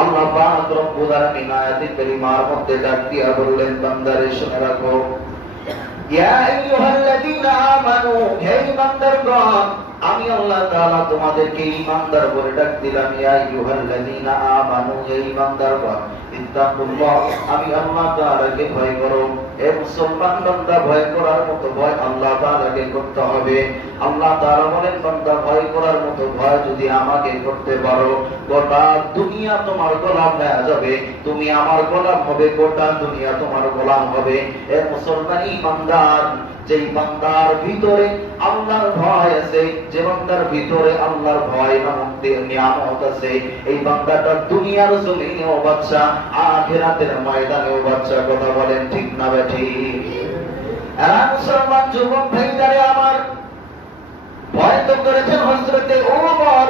আল্লাহ পাক রব্বুল আলামিন আয়াতে কারিমার মধ্যে ডাক দিয়া বললেন, বান্দারে শুনে রাখো, ইয়া আইয়ুহাল্লাযীনা আমানু, হে ঈমানদারগণ, আমি আল্লাহ তাআলা তোমাদেরকে ঈমানদার বলে ডাক দিলাম। ইয়া আইয়ুহাল্লাযীনা আমানু, হে ঈমানদারগণ, ইত্তাকুল্লাহ, আমি আল্লাহ তাআলাকে ভয় করো। হে মুসলমান বান্দা, ভয় করার মতো ভয় আল্লাহ তাআলাকে করতে হবে। আল্লাহ তাআলা বলেন, বান্দা ভয় করার মতো ভয় যদি আমাকে করতে পারো, গোটা দুনিয়া তোমার গোলাম হয়ে যাবে, তুমি আমার গোলাম হবে, গোটা দুনিয়া তোমার গোলাম হবে। হে মুসলমান ঈমানদার, যেই বান্দার ভিতরে আল্লাহর ভয় আছে, যে বান্দার ভিতরে আল্লাহর ভয় নামক নিয়ামত আছে, এই বান্দাটা দুনিয়ার জমিনেও বাদশা, আখিরাতের ময়দানেও বাদশা। কথা বলেন ঠিক না বেঠিক? মুসলমান যুবক ভাইদারে আমার, ভয় তো করেছেন হযরতে ওমর,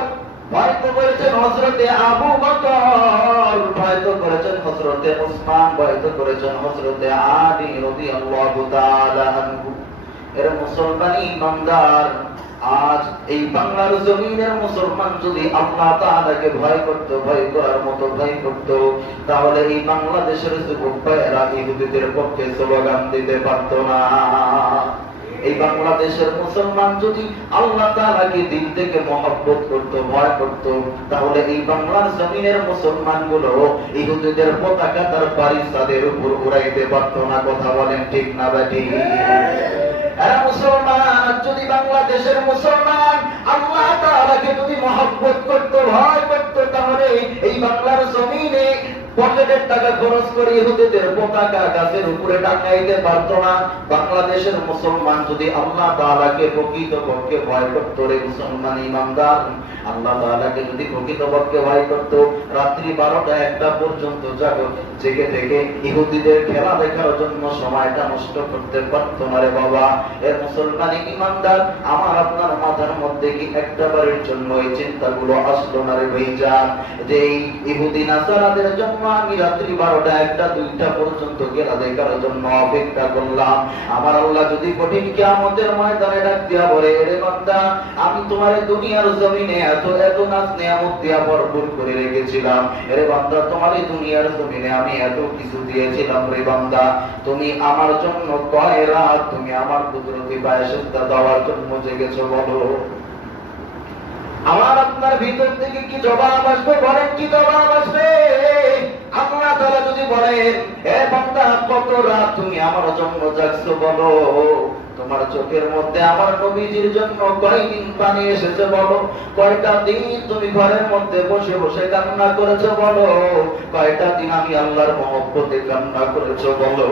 ভয় তো করেছেন হযরতে আবু বকর, ভয় তো করেছেন হযরতে উসমান, ভয় তো করেছেন হযরতে আলী রাদিয়াল্লাহু তাআলা আনহু। এর মুসলমান ঈমানদার, আজ এই বাংলার জমিনের মুসলমান যদি আল্লাহ তাআলাকে ভয় করত, ভয় করার মতো ভয় করত, তাহলে এই বাংলাদেশের যুবক ভাইয়েরা ইহুদিদের পক্ষে স্লোগান দিতে পারত না। এই বাংলাদেশের মুসলমান যদি আল্লাহ তাআলাকে দিল থেকে মহব্বত করত, ভয় করত, তাহলে এই বাংলার জমিনের মুসলমানগুলো ইহুদিদের পতাকা তার বাড়ির ছাদের উপর উড়াইতে পারত না। কথা বলেন ঠিক না বেঠিক? মুসলমান যদি বাংলাদেশের মুসলমান আল্লাহ তাআলাকে যদি মহব্বত করত, ভয় করত, তাহলে এই বাংলার জমিনে পকেটের টাকা খরচ করে ইহুদিদের পতাকা গাছের উপরে টাঙাইতে পারত না। বাংলাদেশের মুসলমান যদি আল্লাহ তাআলাকে প্রকৃতপক্ষে ভয় করত, রে মুসলমান ঈমানদার, আল্লাহ তাআলাকে যদি প্রকৃতপক্ষে ভয় করত, রাত্রি 12টা-1টা পর্যন্ত জেগে থেকে ইহুদিদের খেলা দেখার জন্য সময়টা নষ্ট করতে পারত না রে বাবা। এ মুসলমান ঈমানদার, আমার আপনার মাথার মধ্যে কি একটাবারের জন্য এই চিন্তাগুলো আসলো না রে ভাইজান, যে এই ইহুদি নাসারাদের জন্য আমি রাত্রি 12টা-1টা-2টা পর্যন্ত খেলা দেখার জন্য অপেক্ষা করলাম। আমার আল্লাহ যদি কঠিন কিয়ামতের ময়দানে ডাক দিয়া বলে, রে বান্দা, আমি তোমার দুনিয়ার জমিনে এত এত নাজ নিয়ামত দিয়া ভরপুর করে রেখেছিলাম, রে বান্দা, তোমার এই দুনিয়ার জমিনে আমি এত কিছু দিয়েছিলাম, রে বান্দা, তুমি আমার জন্য কয় রাত তুমি আমার কুদরতি পায়ে সিজদা দেওয়ার জন্য জেগেছো বলো? আমার আপনার ভিতর থেকে কি জবাব আসবে? বলেন, কি জবাব আসবে? আল্লাহ তাআলা যদি বলেন, হে বান্দা, কত রাত তুমি আমার জন্য জাগছো বলো? তোমার চোখের মধ্যে আমার নবীজির জন্য কয়দিন পানি এসেছে বলো? কয়টা দিন তুমি ঘরের মধ্যে বসে বসে কান্না করেছো বলো? কয়টা দিন আমি আল্লাহর মহব্বতে কান্না করেছো বলো?